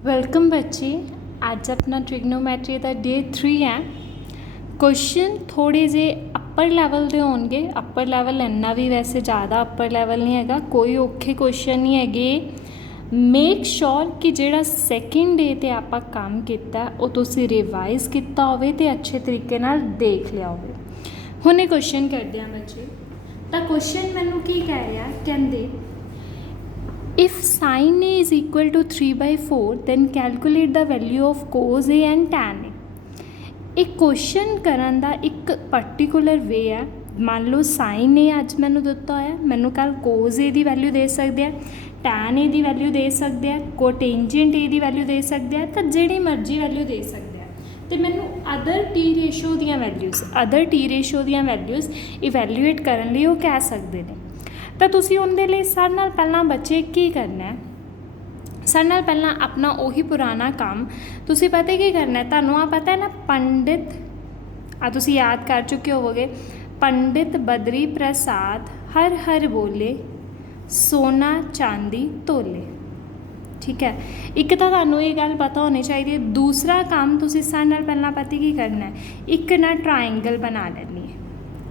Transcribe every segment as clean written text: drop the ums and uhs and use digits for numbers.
Welcome बच्चे। अज अपना ट्रिग्नोमैट्री का डे 3 है। क्वेश्चन थोड़े जे अपर लैवल के होंगे। अपर लैवल इन्ना भी वैसे ज़्यादा अपर लैवल नहीं है, कोई औखे क्वेश्चन नहीं है। मेक श्योर कि जोड़ा सैकेंड डे ते आपां काम किया वो तुसीं रिवाइज किया होवे ते अच्छे तरीके नाल देख लिया होवे। हुण क्वेश्चन करते हैं बच्चे। तो क्वेश्चन मैनूं की कह रहा, कहंदे if sin A is equal to 3/4 then calculate the value of cos A and tan A। एक क्वेश्चन करन दा एक पर्टिकुलर वे है। मान लो साइन ए अज मैनू दिता होया, मैनू कल कोज ए की वैल्यू दे सकते हैं, टैन ए की वैल्यू दे सकते हैं, कोटेंजेंट ए की वैल्यू दे सकते हैं, तो जिहड़ी मर्जी वैल्यू दे सकते हैं। तो मैनू अदर टी रेशो दियां वैल्यूज़ इवैल्यूएट करन लई वो कह सकते हैं। तो तुसीं उहदे लई सारे नाल पहलां बच्चे की करना है, सारे नाल पहलां अपना उही पुराना काम तुसीं पता की करना है। तुहानूं आ पता है ना, पंडित तुसीं याद कर चुके होवोगे, पंडित बद्री प्रसाद हर हर बोले सोना चांदी तोले। ठीक है, एक तो तुहानूं ये गल पता होनी चाहिए। दूसरा काम तुसीं सारे नाल पहलां पता की करना है, एक ना ट्राइंगल बना लैनी है।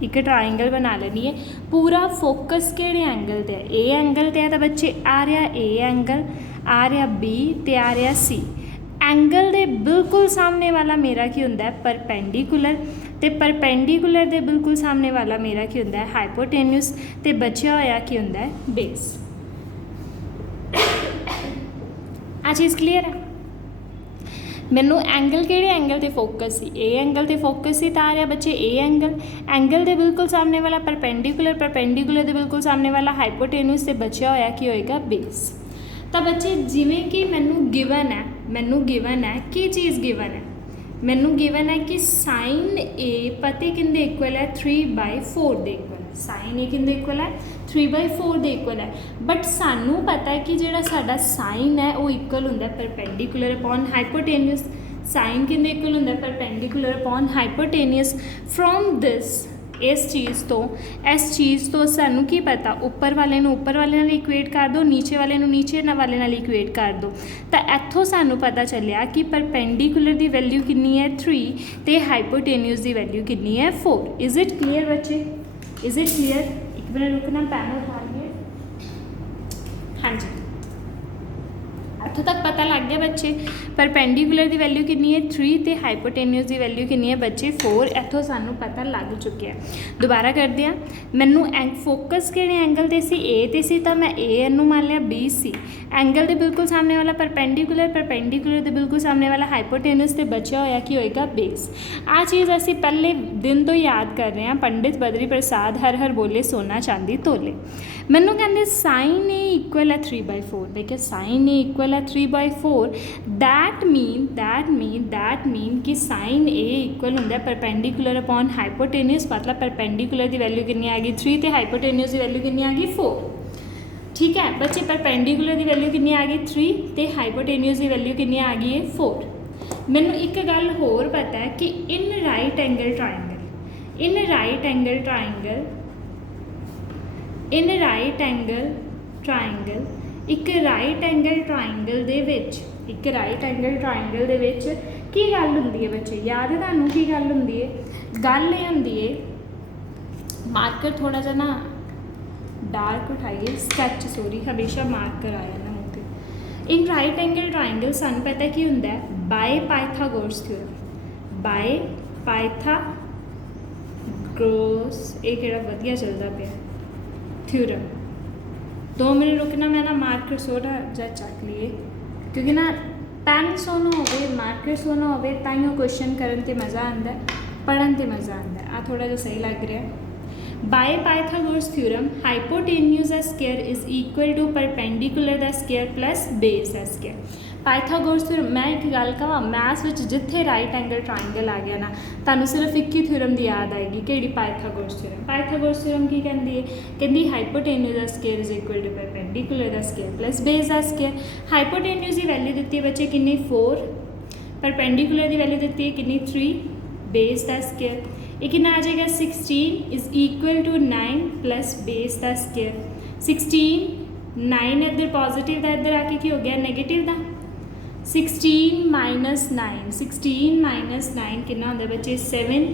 एक ट्राइंगल बना लेनी है। पूरा फोकस किहड़े एंगल ते है? ए एंगल ते है। तो बच्चे आ रहा ए एंगल, आ रहा बी ते आ रहा सी। एंगल दे बिल्कुल सामने वाला मेरा की हुंदा है परपेंडिकुलर, ते परपेंडिकुलर दे बिल्कुल सामने वाला मेरा की हुंदा है हाइपोटेन्यूस, ते बचिया होया की हुंदा है बेस। आ चीज़ क्लीयर है? मैनू एंगल किहड़े एंगल ते फोकस सी? ए एंगल ते फोकस सी, तो आ रहा बच्चे ए एंगल। एंगल दे बिल्कुल सामने वाला परपेंडिकुलर, परपेंडिकुलर दे बिल्कुल सामने वाला हाइपोटेन्यूस, ते बचिया होया कि होएगा बेस। तो बच्चे जिमें कि मैनू गिवन है की चीज़ गिवन है? मैनू गिवन है कि साइन ए पते किंदे इक्वल है 3/4 दे इक्वल है। साइन ए किंदे इक्वल है 3/4 दे इक्वल है। बट सानू पता है कि जिहड़ा साडा साइन है वो इक्वल हुंदा है परपेंडिकुलर अपॉन हाइपोटेन्यूस। साइन किंदे इक्वल हुंदा है perpendicular upon hypotenuse. From this इस चीज़ तो सानू की पता, उपर वाले नाल इक्वेट कर दो, नीचे वाले नीचे वाले नाल इक्वेट कर दो। तो इत्थों सानू पता चलिया कि परपेंडिकुलर की वैल्यू कितनी है 3 ते हाइपोटेन्यूस की वैल्यू कितनी है 4। इज़ इट क्लीयर बच्चे? Is it clear? एक बार रुकना, पैनल उठा लिए। हाँ जी, इत्थों तक पता लग गया बच्चे। परपेंडिकुलर की वैल्यू कितनी है 3 ते हाइपोटेन्यूस की वैल्यू कितनी है बच्चे 4। इत्थों सानू पता लग चुकिया है। दोबारा करते हैं। मैनू फोकस किहड़े एंगल ते सी? ए ते सी, तो मैं ए नूं मान लिया बी सी। एंगल के बिल्कुल सामने वाला परपेंडिकुलर, परपेंडिकुलर के बिल्कुल सामने वाला हाइपोटेन्यूस, ते बचिया होया कि होएगा बेस। आ चीज़ असीं पहले दिन तो याद कर रहे हैं। पंडित बद्री प्रसाद हर हर बोले सोना चांदी तोले। मैनू कहते साइन ए इक्वल है 3/4। देखिए साइन ए इक्वल है 3/4। दैट मीन कि साइन ए इक्वल होंगे परपेंडिकुलर अपॉन हाइपोटेन्यूस। मतलब परपेंडिकुलर की वैल्यू कितनी आ गई 3 तो हाइपोटेन्यूस की वैल्यू कितनी आ गई 4। ठीक है बच्चे, परपेंडिकुलर की वैल्यू कितनी आ गई 3 तो हाइपोटेन्यूस की वैल्यू कितनी आ गई है 4। मैनू एक गल होर पता है कि इन राइट एंगल ट्राइंगल दे विच की गल हुंदी है बच्चे? याद है तुहानूं की गल हुंदी है? गल ये हुंदी है, मार्कर थोड़ा जा ना डार्क उठाइए, स्कैच सॉरी हमेशा मार्कर आया ना होते। इन राइट एंगल ट्राइंगल सानूं पता की हुंदा है by Pythagoras theorem. By Pythagoras ये किहड़ा वधिया चलदा पिया थ्योरम। 2 मिनट रुकना, मैं ना मार्कर सोना जा चक लिए, क्योंकि ना पैन सोना होवे मार्कर सोना होवे ताइयों क्वेश्चन करन ते मज़ा आंदा है, पढ़न ते मज़ा आंदा है। आ थोड़ा जो सही लग रहा है। By Pythagoras theorem hypotenuse the square is equal to perpendicular the square plus base the square. Pythagoras theorem, मैं एक गल कहां, मैथ्स विच जिथे राइट एंगल ट्राइंगल आ गया ना, तुहानूं सिर्फ एक ही थ्योरम की याद आएगी, कि पाइथागोरस थ्योरम। पाइथागोरस थ्योरम की कहती है? कहती hypotenuse the square is equal to perpendicular the square plus base the square. Hypotenuse की वैल्यू दी है बच्चे कितनी 4, परपेंडिकुलर की वैल्यू दी है कितनी 3, बेस द स्क्वायर ये कितना आ जाएगा 16 is equal to 9 plus base the square. 16 9 इधर पॉजिटिव का इधर आके की हो गया नेगेटिव का 16 माइनस 9, 16 माइनस 9 कितना होंगे बच्चे 7।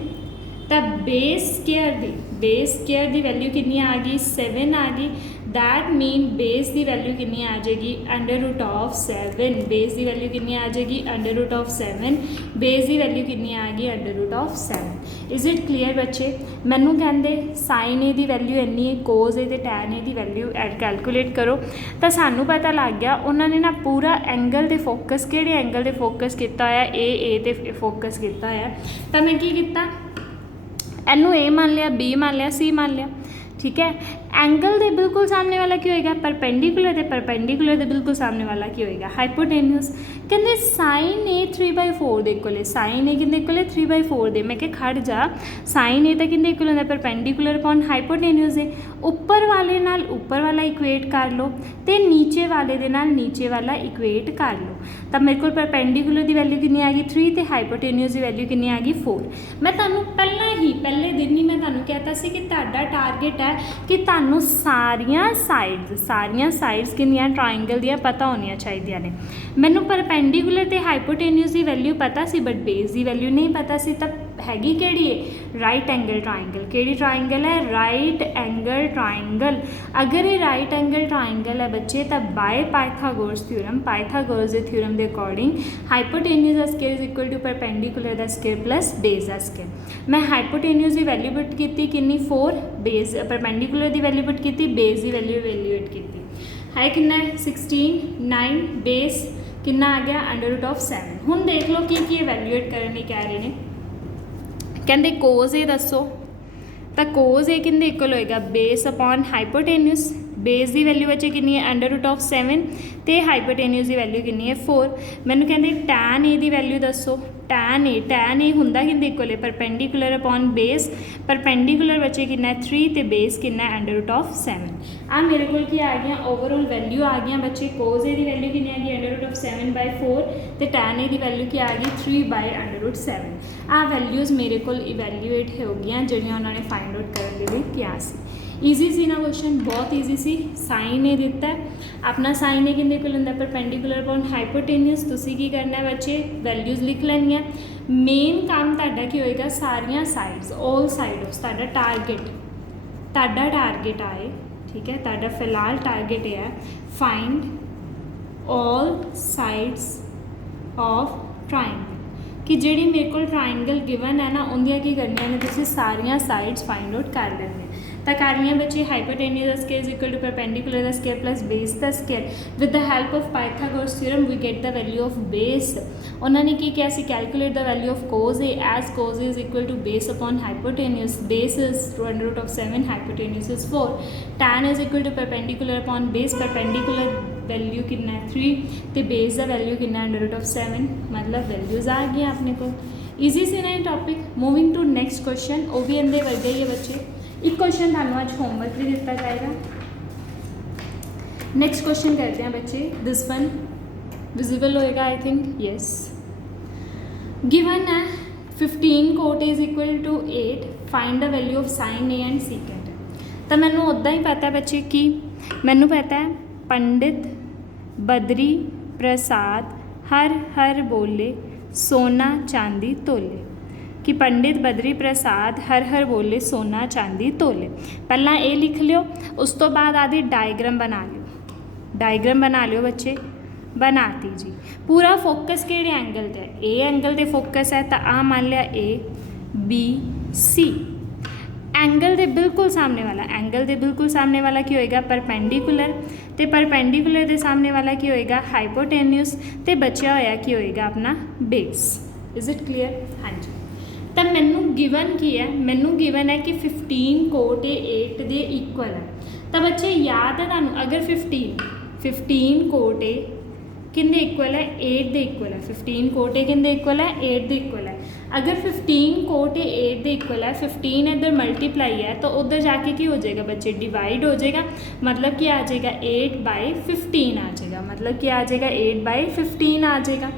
तो बेस स्केयर की वैल्यू कितनी आ गई 7 आ गई। दैट मीन बेस की वैल्यू कितनी आ जाएगी √7। बेस की वैल्यू कितनी आ जाएगी √7। बेस की वैल्यू कितनी आ गई √7। इज इट क्लीयर बच्चे। मैनू कहते साइन ए की वैल्यू इन्नी है, कोज ए तो टैन ए की वैल्यू कैलकुलेट करो। तो सानू पता लग गया उन्होंने ना पूरा एंगल के फोकस किहड़े एंगल के फोकस किया होया ए ते फोकस किया होया। तो मैं की किया इनू ए मान लिया, बी मान लिया, सी मान लिया। ठीक है, एंगल के बिल्कुल सामने वाला की होएगा परपेंडिकुलर के परपेंडिकुलर के बिल्कुल सामने वाला की होएगा हाइपोटेन्यूस। कहते साइन ए 3/4 दे इक्वल है, साइन ए किंदे इक्वल है 3/4 दे। मैं खड़ जा, साइन ए तो किंदे इक्वल होंदा परपेंडिकुलर अपॉन हाइपोटेन्यूस दे। ऊपर वाले नाल ऊपर वाला इक्वेट कर लो तो नीचे वाले दे नाल नीचे वाला इक्वेट कर लो। तब मेरे को परपेंडिकुलर की वैल्यू कितनी आ गई 3 तो हाइपोटेन्यूस की वैल्यू कितनी आ गई 4। मैं तुहानू पहले दिन ही मैं तुहानू कहता सी कि तुहाडा टारगेट है कि तुहानू सारियां साइड्स कितनियां ट्राइंगल दियां पता होनिया चाहिए ने। मैनू परपेंडिकुलर ते हाइपोटेन्यूस की वैल्यू पता सी बट बेस की वैल्यू नहीं पता सी। तब हैगी केड़ी है राइट एंगल ट्राइंगल। केड़ी ट्राइंगल है राइट एंगल ट्राइंगल। अगर ये राइट एंगल ट्राइंगल है बच्चे तब बाय पाइथागोरस थ्योरम, पाइथागोरस के थ्योरम के अकॉर्डिंग हाइपोटेन्यूस का square is equal to perpendicular का स्केयर प्लस बेस का स्केयर। मैं हाइपोटेन्यूस की वैल्यू पुट की कितनी 4, बेस परपेंडिकुलर की वैल्यू पुट की, बेस की वैल्यू वैल्यूएट की है कितना 16 9 बेस कितना आ गया √7। हुण देख लो की वैल्यूएट करने कह रहे हैं। कहते कोज ए दसो तो कोज ए किंदे इक्वल होएगा बेस अपॉन हाइपोटेन्यूस। बेस की वैल्यू बच्चे कितनी है √7 तो हाइपोटेन्यूस की वैल्यू कितनी है 4। मैंने कहते टैन ए की वैल्यू दसो। टैन ए हुंदा किंदे इक्वल है परपेंडिकुलर अपॉन बेस। परपेंडिकुलर बच्चे कितना 3 तो बेस कितना √7। आ मेरे को आ गया ओवरऑल वैल्यू आ गया बच्चे। कोज ए की वैल्यू कितनी आ गई √7/4 तो टैन ए की वैल्यू क्या आ गई 3/√7। आ वैल्यूज़ मेरे को इवैल्यूएट हो गई जिहड़ियां उन्होंने फाइंड आउट करने के लिए किया सी। ईजी सी ना क्वेश्चन, बहुत ईजी सी। साइन ए दिता है, अपना साइन ए किंदे कोल हुंदा परपेंडिकुलर अपॉन हाइपोटेन्यूस। तुसीं की करना है बच्चे वैल्यूज़ लिख लैनियां। मेन काम तुहाडा की होएगा सारियां साइड्स ऑल साइड ऑफ तुहाडा टारगेट आए। ठीक है, तुहाडा फिलहाल टारगेट ये है find all sides of triangle कि जिहड़ी मेरे को ट्राइंगल गिवन है ना उनदियां की करनियां ने तुसीं सारियां साइड्स फाइंड आउट कर लेने। तो कर लिया बच्चे हाइपोटेन्यूस का square is equal to perpendicular का स्केयर प्लस बेस का square. With the help of Pythagoras theorem we get the value of base. उन्होंने की किया सी calculate the value of cos A as cos A is equal to base upon hypotenuse. Base is 2√7, hypotenuse is 4। Tan is equal to perpendicular upon base. Perpendicular value कितना है 3 तो base का value कितना √7। मतलब वैल्यूज़ आ गई अपने को। Easy से ना topic. Moving to next question, वो भी अंदर वर्गे ही है बच्चे। एक क्वेश्चन थानू आज होमवर्क भी दिता जाएगा। नैक्सट क्वेश्चन करते हैं बच्चे। दिस वन विजिबल होएगा आई थिंक, यस। गिवन है 15 cot is equal to 8, find the value of sine A and secant. तो मैनू उदा ही पता है बच्चे कि मैनू पता है पंडित बद्री प्रसाद हर हर बोले सोना चांदी तोले। कि पंडित बद्री प्रसाद हर हर बोले सोना चांदी तोले। पहला ये लिख लियो, उस तो बाद आदि डायग्राम बना लियो। डायग्राम बना लियो बच्चे, बनाती जी। पूरा फोकस किहड़े एंगल ते है, ए एंगल ते फोकस है। तो आ मान लिया ए बी सी। एंगल के बिल्कुल सामने वाला, एंगल के बिल्कुल सामने वाला की होएगा परपेंडिकुलर। तो परपेंडिकुलर के सामने वाला की होएगा हाइपोटेन्यूस। तो बचा होया की होएगा अपना बेस। Is it clear? हाँ जी। तो मैनू गिवन की है, मैनू गिवन है कि 15 कोट ए 8 के इक्वल है। तो बच्चे याद है तुहानू अगर 15 कोट ए किंदे इक्वल है 8 के इक्वल है। 15 कोट ए किंदे इक्वल है 8 के इक्वल है। अगर 15 कोट ए 8 के इक्वल है, 15 इधर मल्टीप्लाई है तो उधर जाके की हो जाएगा बच्चे डिवाइड हो जाएगा। मतलब कि आ जाएगा 8/15 आ जाएगा। मतलब कि आ जाएगा 8/15 आ जाएगा।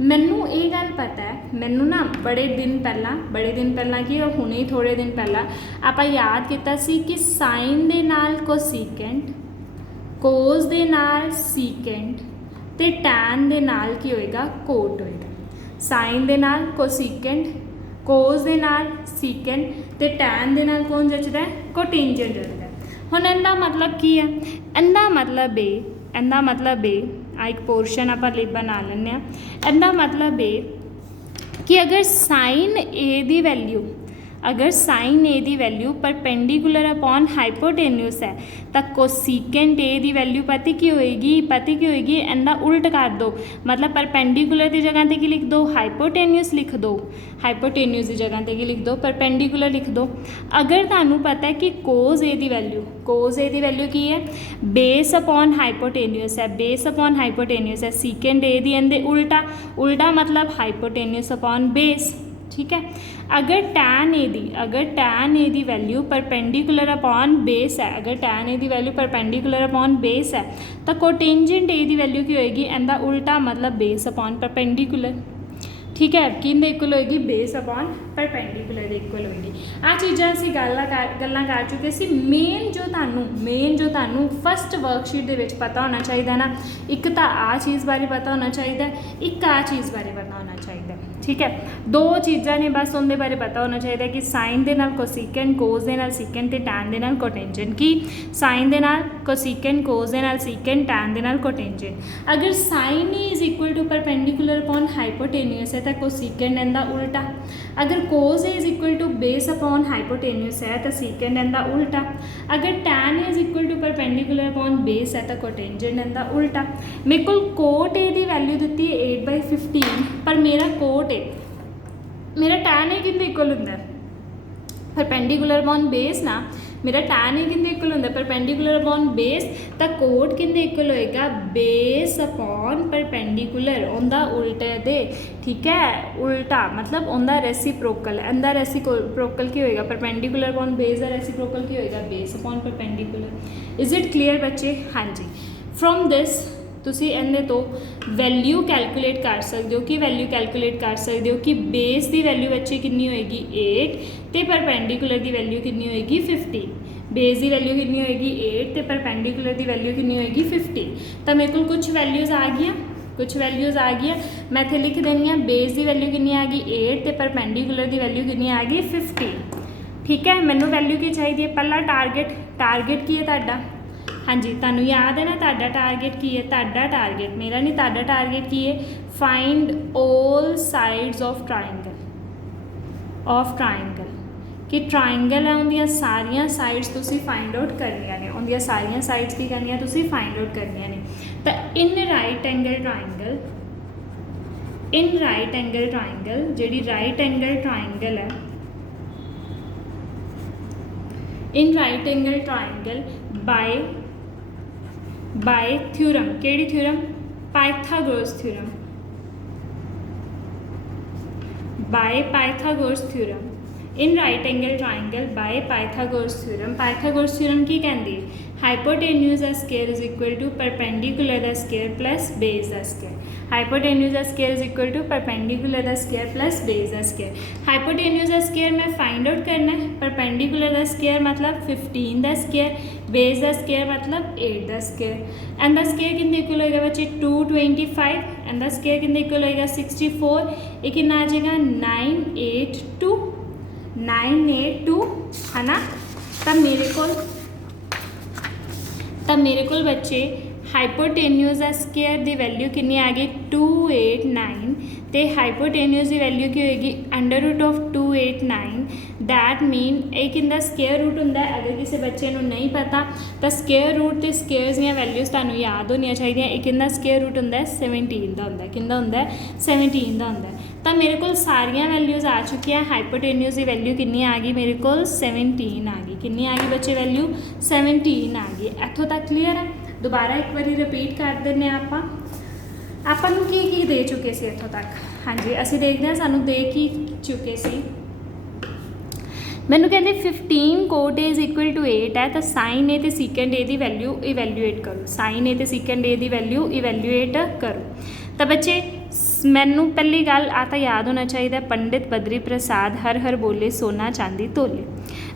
मैनू ये गल पता है, मैनू ना बड़े दिन पहला कि हुणे ही थोड़े दिन पहला आप याद किया सी कि साइन दे नाल कोसीकेंट, कोस दे नाल सीकेंट, ਤੇ ਟੈਨ ਦੇ ਨਾਲ ਕੀ ਹੋਏਗਾ, ਕੋਟ ਹੋਏਗਾ। ਸਾਈਨ ਦੇ ਨਾਲ ਕੋਸੀਕੈਂਟ, ਕੋਸ ਦੇ ਨਾਲ ਸੀਕੈਂਟ ਤੇ ਟੈਨ ਦੇ ਨਾਲ ਕੌਣ ਜੱਚਦਾ ਹੈ, ਕੋਟੇਂਜੈਂਟ ਜੱਚਦਾ। ਹੁਣ ਇਹਦਾ ਮਤਲਬ ਕੀ ਹੈ, ਇਹਦਾ ਮਤਲਬ ਇਹ ਆ ਇੱਕ ਪੋਰਸ਼ਨ ਆਪਾਂ ਬਣਾ ਲੈਂਦੇ ਹਾਂ। ਇਹਦਾ ਮਤਲਬ ਇਹ ਕਿ ਅਗਰ ਸਾਈਨ ਏ ਦੀ ਵੈਲਿਊ ਪਰਪੈਂਡੀਕੂਲਰ ਅਪॉन ਹਾਈਪੋਟੇਨਿਊਸ ਹੈ ਤਾਂ ਕੋਸੀਕੈਂਟ ਏ ਦੀ ਵੈਲਿਊ ਪਤਾ ਕੀ ਹੋਏਗੀ, ਇਹਦਾ ਉਲਟ ਕਰ ਦਿਓ, ਮਤਲਬ ਪਰਪੈਂਡੀਕੂਲਰ ਦੀ ਜਗ੍ਹਾ 'ਤੇ ਕੀ ਲਿਖ ਦਿਓ, ਹਾਈਪੋਟੇਨਿਊਸ ਲਿਖ ਦਿਓ। ਹਾਈਪੋਟੇਨਿਊਸ ਦੀ ਜਗ੍ਹਾ 'ਤੇ ਕੀ ਲਿਖ ਦਿਓ, ਪਰਪੈਂਡੀਕੂਲਰ ਲਿਖ ਦਿਓ। ਅਗਰ ਤੁਹਾਨੂੰ ਪਤਾ ਹੈ ਕਿ ਕੋਸ ਏ ਦੀ ਵੈਲਿਊ ਕੀ ਹੈ, ਬੇਸ ਅਪॉन ਹਾਈਪੋਟੇਨਿਊਸ ਹੈ, ਸੀਕੈਂਟ ਏ ਦੀ ਇਹਦੇ ਉਲਟਾ ਮਤਲਬ ਹਾਈਪੋਟੇਨਿਊਸ ਅਪॉन ਬੇਸ। ठीक है, अगर tan A the value perpendicular upon base है, तो कोटेंजेंट ए दी वैल्यू की होएगी, इनका उल्टा मतलब बेस अपॉन परपेंडिकुलर। ठीक है, किंदे इक्वल होएगी, बेस अपॉन परपेंडिकुलर दे इक्वल होएगी। आ चीज़ां असीं गल्लां कर चुके सी। मेन जो तुहानूं फस्ट वर्कशीट दे विच पता होना चाहिए ना, एक तो आ चीज़ बारे पता होना चाहिए, एक आ चीज़ बारे पता होना चाहिए। ठीक है, दो चीज़ां ने बस उनके बारे पता होना चाहिए कि साइन दे नाल कोसीकेंट, कोस दे नाल सीकेंट ते टैन दे नाल कोटेंजेंट। की साइन दे नाल कोसीकेंट, कोस दे नाल सीकेंट, टैन दे नाल कोटेंजेंट। अगर sine is equal to perpendicular upon hypotenuse है तो कोसीकेंट इनका उल्टा। अगर cos is equal to base upon hypotenuse है तो सीकेंट इनका उल्टा। अगर tan is equal to perpendicular upon base है तो कोटेंजेंट इनका उल्टा। मेरे को कोट ए की वैल्यू दी है 8/15, पर मेरा कोट मेरा टैन ए किंदे इक्वल होंदा है, परपेंडिकुलर अपॉन बेस ना, मेरा टैन ए किंदे इक्वल होंदा है, परपेंडिकुलर अपॉन बेस, तो कोट किंदे इक्वल होएगा, बेस अपॉन परपेंडिकुलर, उनका उल्टे दे। ठीक है, उल्टा मतलब उनका रेसिप्रोकल, अंदा रेसिप्रोकल की होएगा, परपेंडिकुलर अपॉन बेस का रेसिप्रोकल की होएगा, base upon perpendicular. Is it clear बच्चे? हाँ जी। फ्रॉम दिस तुसी इहदे तो वैल्यू कैलकुलेट कर सकते हो, कि वैल्यू कैलकुलेट कर सकते हो कि बेस की वैल्यू बच्चे कितनी होएगी 8 तो परपेंडिकुलर की वैल्यू कितनी होएगी 15। बेस की वैल्यू कितनी होएगी 8 तो परपेंडिकुलर की वैल्यू कितनी होएगी 15। तो मेरे को कुछ वैल्यूज़ आ गई, मैं इत्थे लिख देनी है, बेस की वैल्यू कितनी आ गई 8 तो परपेंडिकुलर की वैल्यू कितनी आ गई 15। ठीक है, मैनू वैल्यू की चाहिए, पहला टारगेट की है तुहाडा, हाँ जी, तुहानू याद है ना तुहाडा टारगेट की है, तुहाडा टारगेट मेरा नहीं, तुहाडा टारगेट की है, find all sides of triangle कि ट्राइंगल है उनकी सारिया साइड्स तुसी फाइंड आउट करनिया ने, उनकी सारिया साइड्स की करनिया तुसी फाइंड आउट करनिया ने। तो इन राइट एंगल ट्राइंगल जिहड़ी राइट एंगल ट्राइंगल है, in right angle triangle by theorem, केड़ी theorem, Pythagoras theorem, by Pythagoras theorem, in right angle triangle by Pythagoras theorem की कहती है, hypotenuse the square is equal to perpendicular the square plus base the square. Hypotenuse the square is equal to perpendicular the square plus base the square. Hypotenuse the square मैं find out करना है, perpendicular the square मतलब 15 the square, base the square मतलब 8 the square. And the square कितने equal होएगा बच्चे 225, and the square कितने equal होएगा 64। ये कितना आ जाएगा 982 है ना। तब मेरे को बच्चे हाइपोटेन्यूज द स्क्वायर की वैल्यू कितनी आ गई 289, तो हाइपोटेन्यूज की वैल्यू की होएगी √289। दैट मीन एक इनका स्क्वायर रूट होंदा है। अगर किसी बच्चे को नहीं पता तो स्क्वायर रूट तो स्क्वायर्स दी वैल्यूज़ तुहानूं याद होनी चाहिए। एक इनका स्क्वायर रूट होंदा है 17 का होंदा है, किंदा होंदा है 17 का होंदा है। तो मेरे को सारिया वैल्यूज़ आ चुकी हैं। हाइपोटेन्यूज की वैल्यू कितनी आ गई मेरे को 17 आ गई। कितनी आ गई बच्चे वैल्यू 17 आ गई। इत्थों तक क्लीयर है। दोबारा एक बार रिपीट कर दें ਆਪਾਂ ਨੂੰ ਕੀ ਦੇ ਚੁੱਕੇ ਸੀ ਇੱਥੋਂ ਤੱਕ। ਹਾਂਜੀ ਅਸੀਂ ਦੇਖਦੇ ਹਾਂ ਸਾਨੂੰ ਦੇ ਕੀ ਚੁੱਕੇ ਸੀ। ਮੈਨੂੰ ਕਹਿੰਦੇ 15 ਕੋਟ A = 8 है तो साइन A तो सीकेंड A की वैल्यू इवैल्यूएट करो। साइन A तो सीकेंड A की वैल्यू इवैल्यूएट करो। तो बच्चे मैनू पहली गल आ तो याद होना चाहिए, पंडित बद्री प्रसाद हर हर बोले सोना चांदी तोले।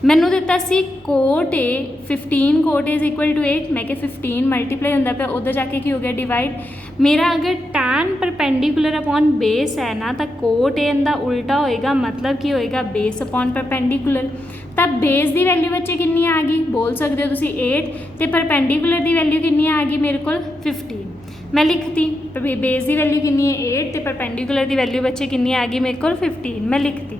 मैनू दिता सी कोट A 15 कोट A = 8। मैं कि 15 मल्टीप्लाई होंदा पे उधर जाके की हो गया डिवाइड। मेरा अगर टैन परपेंडिकुलर अपॉन बेस है ना तो कोट ए का उल्टा होएगा, मतलब कि होएगा बेस अपॉन परपेंडिकुलर। तब बेस की वैल्यू बच्चे कितनी आ गई, बोल सकते हो तुसी 8, तो परपेंडिकुलर की वैल्यू कितनी आ गई मेरे को 15। मैं लिखती बेस की वैल्यू कितनी है 8, तो परपेंडिकुलर की वैल्यू बच्चे कितनी आ गई मेरे को 15। मैं लिखती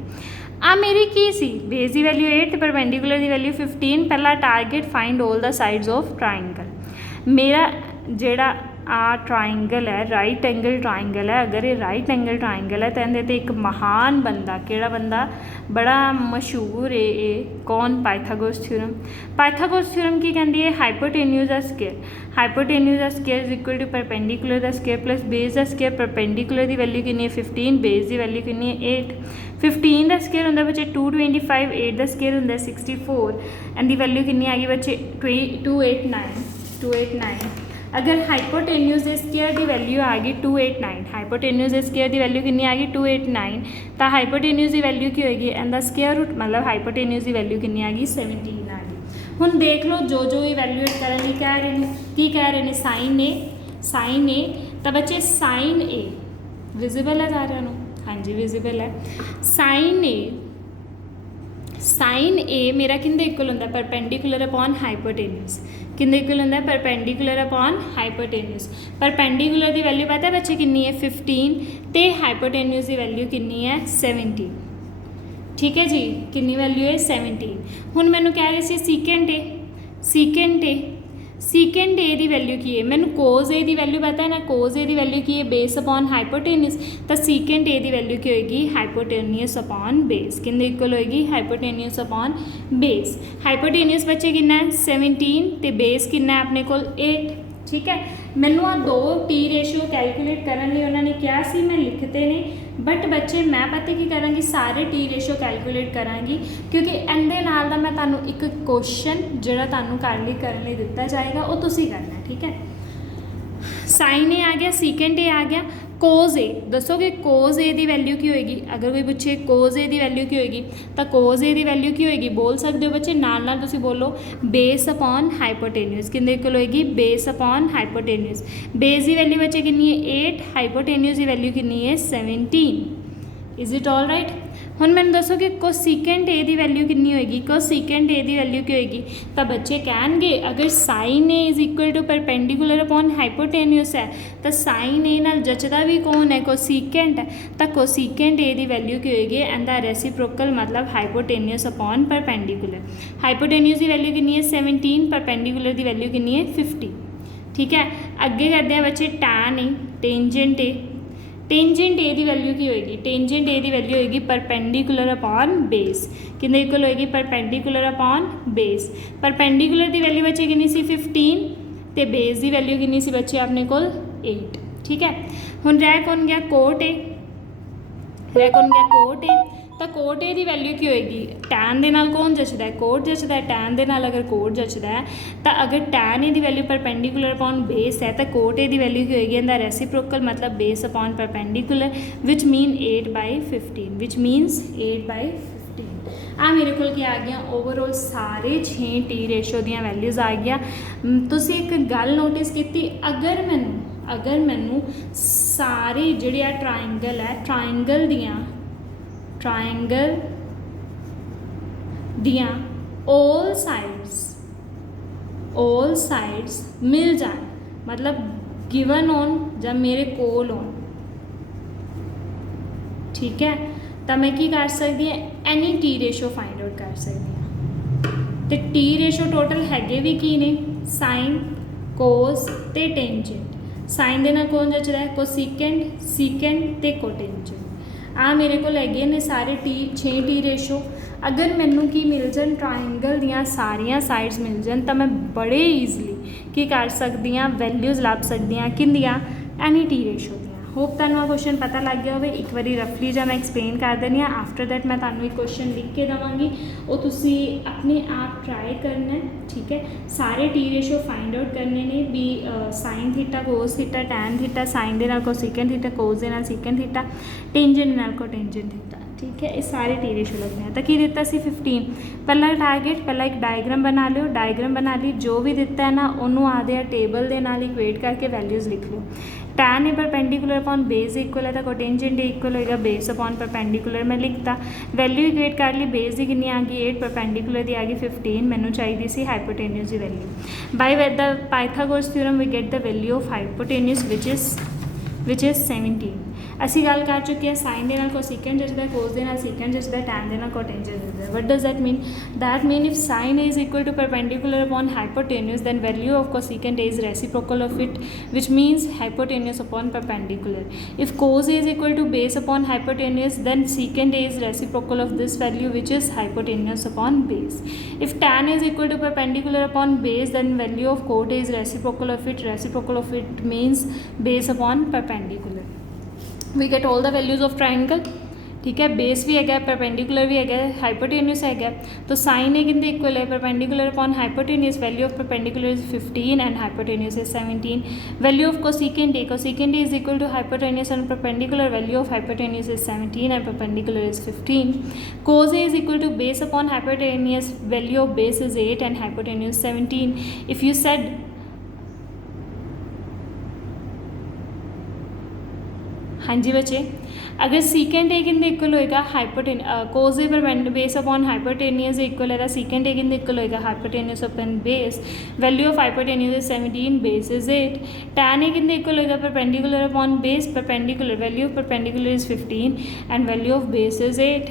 आ मेरी की सी बेस की वैल्यू 8 तो परपेंडिकुलर की वैल्यू 15। पहला target find all the sides of triangle. मेरा जेड़ा आ ट्राइंगल है राइट एंगल ट्राइंगल है, अगर ये राइट एंगल ट्राइंगल है तो इहदे एक महान बंदा, किहड़ा बंदा बड़ा मशहूर है ये कौन, पाइथागोरस थ्योरम। पाइथागोरस थ्योरम की कहती है hypotenuse the square, hypotenuse the square is equal to perpendicular the square plus base the square. Perpendicular की वैल्यू कितनी है 15, बेस की वैल्यू कितनी है 8। 15 का स्क्वायर होंगे बच्चे 225, 8 का स्क्वायर होंगे 64 एंड दी वैल्यू कितनी आ गई बच्चे 289। अगर हाइपोटेन्यूज के स्क्वायर की वैल्यू आ गई 289, हाइपोटेन्यूज के स्क्वायर की वैल्यू कितनी आ गई 289, तो हाइपोटेन्यूज की वैल्यू की होगी एंड स्क्वायर रूट मतलब हाइपोटेन्यूज की वैल्यू कितनी आ गई 17 आ गई। हुण देख लो जो जो इवैल्यूएट करने कह रहे हैं की कह रहे हैं साइन ए तो बच्चे साइन ए विजिबल है सारे, हाँ जी विजिबल है। साइन ए मेरा किंदे इक्वल होंदा परपेंडिकुलर अपॉन हाइपोटेन्यूज, किंदे इक्वल होंदा परपेंडिकुलर अपॉन हाइपोटेन्यूज। परपेंडिकुलर की वैल्यू पता है बच्चे कितनी है 15 तो हाइपोटेन्यूज की वैल्यू कितनी है 17। ठीक है जी, कितनी वैल्यू है 17। हुण मैनू कह रहे सी सीकेंड ए की वैल्यू की है, मैनू कोज ए की वैल्यू पता है ना, कोज ए की वैल्यू की है बेस अपॉन हाइपोटेन्यूज, तो सीकेंड ए की वैल्यू की होएगी हाइपोटेन्यूज अपॉन बेस, किंदे इक्वल होएगी हाइपोटेन्यूज अपॉन बेस। हाइपोटेन्यूज बच्चे कितना है 17 तो बेस कितना है अपने को 8। ठीक है, मैनू आ दो टी रेशियो कैलकुलेट करने लिए उन्होंने कहा सी मैं लिखते ने, बट बच्चे मैं पता की करांगी सारे टी रेशियो कैलकुलेट करांगी क्योंकि इहदे नाल दा मैं तुहानू एक क्वेश्चन जिहड़ा तुहानू करने लिए दिता जाएगा वो तुसी करना है। ठीक है, साइन ए आ गया, सीकेंड ए आ गया, कोज ए दसोगे कोज ए की वैल्यू की होएगी। अगर कोई पूछे कोज ए की वैल्यू की होएगी तो कोज ए की वैल्यू की होएगी बोल सकते हो बच्चे नाल तुसी बोलो बेस अपॉन हाइपोटेन्यूज, किंदे इक्वल होएगी बेस अपॉन हाइपोटेन्यूज। बेस की वैल्यू बच्चे कितनी है 8, हाइपोटेन्यूज की वैल्यू कितनी है 17। Is it all right. हुण मैंने दसो कि कोसीकेंट ए की वैल्यू कितनी होएगी, कोसीकेंट ए की वैल्यू की होएगी तो बच्चे कहेंगे अगर sine A is equal to perpendicular upon hypotenuse है तो साइन ए नाल जचदा भी कौन है कोसीकेंट है, तो कोसीकेंट ए की वैल्यू की होएगी एंड द रेसिप्रोकल मतलब हाइपोटेन्यूज अपॉन परपेंडिकुलर। हाइपोटेन्यूज की वैल्यू कितनी है 17, परपेंडिकुलर की वैल्यू कितनी है 50। ठीक है, अगे करते हैं बच्चे tan A tangent A. Tangent ए की वैल्यू की होएगी, टेंजेंट ए की वैल्यू होएगी परपेंडिकुलर अपॉन बेस, कितने इक्वल होएगी परपेंडिकुलर अपॉन बेस। परपेंडिकुलर की वैल्यू बच्चे कितनी सी 15 तो बेस की वैल्यू कितनी सी बच्चे अपने को 8। ठीक है, हुण रह कौन गया कोट ए, तो कोट ए की वैल्यू की होएगी टैन दे नाल कौन जचदा है कोट जचदा है, टैन दे नाल अगर कोट जचदा है तो अगर टैन ए की वैल्यू परपेंडिकुलर अपॉन बेस है तो कोट ए की वैल्यू की होएगी एंड द रेसिप्रोकल मतलब base upon perpendicular which mean 8/15, विच मीनस 8/15। आ मेरे को आ गया ओवरऑल सारे 6 टी रेशो दी वैल्यूज़ आ गया। तुसी एक गल नोटिस की अगर मैनू सारे जिहड़े आ ट्राइंगल है ट्राइंगल दियाँ ऑल साइड्स मिल जाए मतलब गिवन ऑन जब मेरे कोल ऑन, ठीक है, तो मैं की कर सकती है any T ratio find out कर सकती हूँ। तो टी रेशो टोटल हैगे भी की ने साइन कोस ते टेंजेंट। साइन दे नाल कौन जचदा है कोसीकेंट, सीकेंट ते कोटेंजेंट। आ मेरे को हैगे ने सारे 6 टी रेशो। अगर मैनू की मिल जाए ट्राइंगल दियाँ सारिया साइड्स मिल जाए तो मैं बड़े ईजली की कर सकती हाँ वैल्यूज़ लभ सकती हाँ किंदियाँ एनी टी रेशो दियाँ। होप तुहानू क्वेश्चन पता लग गया होवे। एक बारी रफली जब मैं एक्सप्लेन कर देनी है आफ्टर दैट मैं तुहानू एक क्वेश्चन लिख के देवांगी वो तुसी अपने आप ट्राई करना है। ठीक है, सारे टी रेशो फाइंड आउट करने ने भी sine theta cos theta tan theta, sine दे नाल कोसीकेंट थीटा, कोस दे नाल सीकेंट थीटा, टेंजेंट नाल कोटेंजेंट थीटा। ठीक है, ये सारे टी रेशो लगने हैं। तो की दिता सी 15। पहला टारगेट पहला एक डायग्राम बना लो, डायग्राम बना ली जो भी दिता है ना उन्होंने आदे टेबल के नाल इक्वेट करके वैल्यूज़ लिख लो। Tan A perpendicular upon base equal है तो कोटेंजेंट इक्वल होएगा बेस अपॉन परपेंडिकुलर। मैं लिखता वैल्यू इक्वेट कर ली, बेस की कितनी आ गई 8, परपेंडिकुलर की आ गई 15, मैनू चाहिए सी हाइपोटेन्यूज की value. By the Pythagoras theorem we get the value of hypotenuse which is 17। ਅਸੀਂ ਗੱਲ ਕਰ ਚੁੱਕੇ ਹਾਂ ਸਾइन ਦੇ ਨਾਲ ਕੋਸੀਕੈਂਟ ਜੱਜਦਾ, ਕੋਸ ਦੇ ਨਾਲ ਸੀਕੈਂਟ ਜੱਜਦਾ, ਟੈਨ ਦੇ ਨਾਲ ਕੋਟੈਂਜੈਂਟ ਜੱਜਦਾ। What does that mean? That mean if sine is equal to perpendicular upon hypotenuse then value of cosecant is reciprocal of it, which means hypotenuse upon perpendicular. If cos is equal to base upon hypotenuse then secant is reciprocal of this value, which is hypotenuse upon base. If tan is equal to perpendicular upon base then value of cot is reciprocal of it. Reciprocal of it means base upon perpendicular. We get all the values of triangle, ठीक है। Base भी है, perpendicular भी है, hypotenuse है, तो sine A किंदे equal है perpendicular upon hypotenuse. Value of perpendicular is 15 and hypotenuse is 17। Value of cosecant A is equal to hypotenuse and perpendicular. Value of hypotenuse is 17 and perpendicular is 15। Cos A is equal to base upon hypotenuse. Value of base is 8 and hypotenuse 17। If you said हाँ जी बच्चे, अगर secant A किंदे equal होएगा हाइपोटेन cos A पर base upon hypotenuse equal है, secant A किंदे equal होएगा hypotenuse upon base. Value of hypotenuse is 17, base is 8। Tan A किंदे इक्वल होएगा perpendicular upon base, perpendicular. Value of perpendicular is 15 and value of base is 8,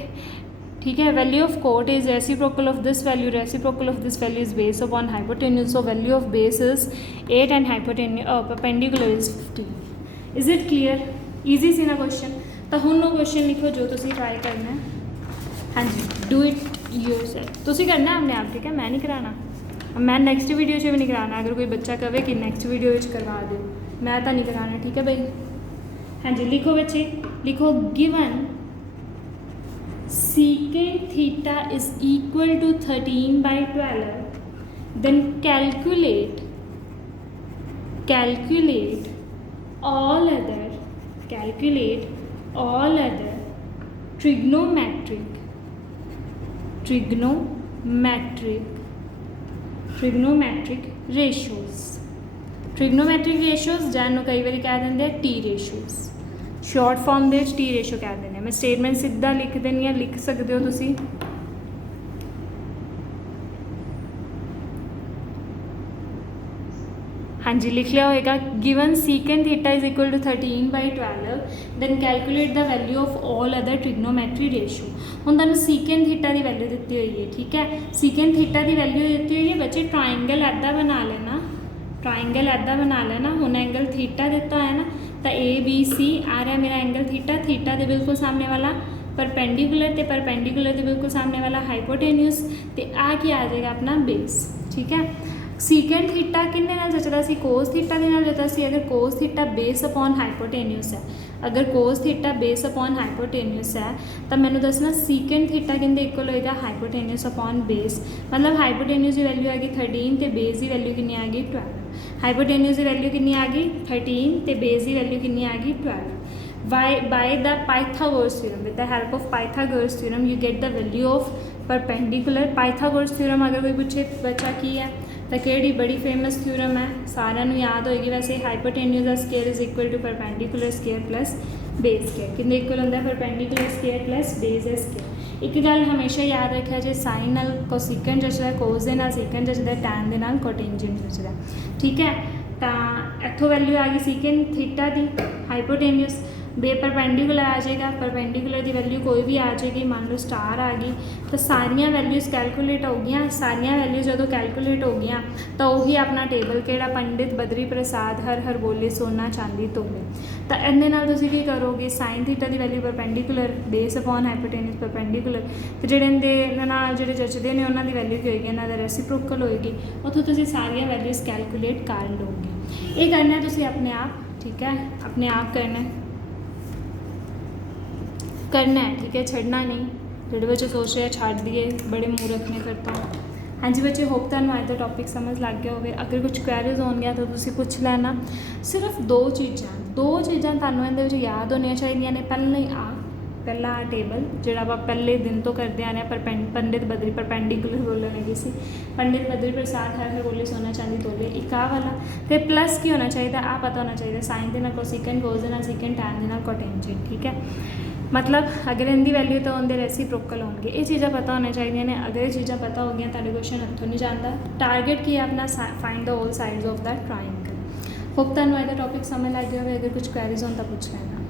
ठीक है। Value of cot is reciprocal of this value, reciprocal of this value is base upon hypotenuse. So value of base is 8 and perpendicular is 15। Is it clear? Easy सी ना question. तो हुण वो question लिखो जो तुसी ट्राई करना है। हाँ जी, डू इट योरसेल्फ, तुसी करना है अपने आप, ठीक है। मैं नहीं कराना, मैं नैक्सट वीडियो च भी नहीं कराना। अगर कोई बच्चा कहे कि नैक्सट वीडियो करवा दो, मैं तो नहीं कराना, ठीक है भाई। हाँ जी, लिखो बच्चे, लिखो given secant theta is equal to 13/12, then calculate all other trigonometric ratios। Trigonometric ratios जानो कई बार कह देंगे टी रेशियोज, शॉर्ट फॉर्म दे टी रेशियो कह देंगे। मैं स्टेटमेंट सीधा लिख देनी है, लिख सकते हो तुसी। हाँ जी, लिख लिया होएगा given secant theta is equal to 13/12, then calculate the value of all other trigonometry ratio. हुण तुहानूं सीकेंट थीटा की वैल्यू दी हुई है, ठीक है। सीकेंट थीटा की वैल्यू दी हुई है बच्चे, ट्राइंगल ऐदा बना लेना, हुण एंगल थीटा दिता है ना, तो ABC आ रहा मेरा एंगल थीटा, थीटा के बिल्कुल सामने वाला परपेंडिकुलर, तो परपेंडिकुलर के बिल्कुल सामने वाला हाइपोटेन्यूस, तो आ क्या आ जाएगा अपना बेस, ठीक है। सीकेंट थीटा किन्ने नाल जचदा सी? कोस थीटा दे नाल जचदा सी। अगर cos theta base upon hypotenuse है, अगर cos theta base upon hypotenuse है तो मैंने दसना सीकेंट थीटा किंदे इक्वल होएगा हाइपोटेन्यूस अपॉन बेस। मतलब हाइपोटेन्यूस की वैल्यू आ गई 13 तो बेस की वैल्यू कितनी आ गई 12। हाइपोटेन्यूस की वैल्यू कितनी आ गई 13 तो बेस की वैल्यू कितनी आ गई 12। Bye the Pythagoras theorem, with the help of Pythagoras theorem you get the value of perpendicular. Pythagoras theorem अगर कोई पूछे बच्चा की है तो केड़ी बड़ी फेमस थ्योरम है, सारिਆਂ ਨੂੰ याद होएगी वैसे। हाइपोटेन्यूस का square is equal to perpendicular square plus base square. किंदे इक्वल होंदा perpendicular square plus base square. एक गल हमेशा याद रखिया जे साइन नाल कोसिकेंट जचदा, कोस दे नाल सीकेंट जचदा, टैन दे नाल कोटेंजेंट जचदा, ठीक है। तो इत्थों वैल्यू आ गई सीकेंट थीटा की, हाइपोटेन्यूस बे परपेंडिकुलर आ जाएगा, परपेंडिकुलर की वैल्यू कोई भी आ जाएगी, मान लो स्टार आ गई, तो सारिया वैल्यूज़ कैलकुलेट हो गई। सारिया वैल्यू जो कैलकुलेट हो गई तो वही अपना टेबल केड़ा पंडित बद्री प्रसाद हर हर बोले सोना चांदी तोले। तो इन्ने नाल तुसीं की करोगे, साइन थीटा की value perpendicular, base upon hypotenuse perpendicular, तो जेडे इहदे नाल जेडे जचदे ने उन्हां दी वैल्यू की होएगी, इन्हां दा रेसिप्रोकल होएगी। उत्थों तुसीं सारिया वैल्यूज़ कैलकुलेट कर लोगे। ये करना है तुसीं अपने आप, ठीक है, अपने आप करना है, ठीक है, छड़ना नहीं। जो बच्चे सोच रहे छड़ दिए, बड़े मूर्ख ने करता हूँ। हाँ जी बच्चे, होप तुहानूं अज दा टॉपिक समझ लग गया होवे। अगर कुछ क्वेरीज होणगियां तो तुसीं पुछ लेना। सिर्फ दो चीज़ां तुहानूं इहदे विच याद होनियां चाहिदियां ने। पहले आ पहला टेबल जोड़ा आप पहले दिन तो करते आने पंडित बद्री परपेंडिकुलर बोलन लगी सी पंडित बद्री प्रसाद हर बोले सोना चांदी तोले एक आ वाला फिर प्लस की होना चाहिए आ पता होना चाहिए साइन के नाल कोसिकेंट कोस के नाल सीकेंट टैन के नाल कोटेंजेंट ठीक है मतलब अगर इनकी वैल्यू तो उनके रेसिप्रोकल होंगे ये चीज़ां पता होनी चाहिए ने अगर ये चीज़ां पता हो गई तो क्वेश्चन हथों नहीं जाता टारगेट की है अपना find the whole size of that triangle hope तुहानूं इहदा टॉपिक समझ लग गया होवे अगर कुछ क्वेरीज हो तो पूछ लेना।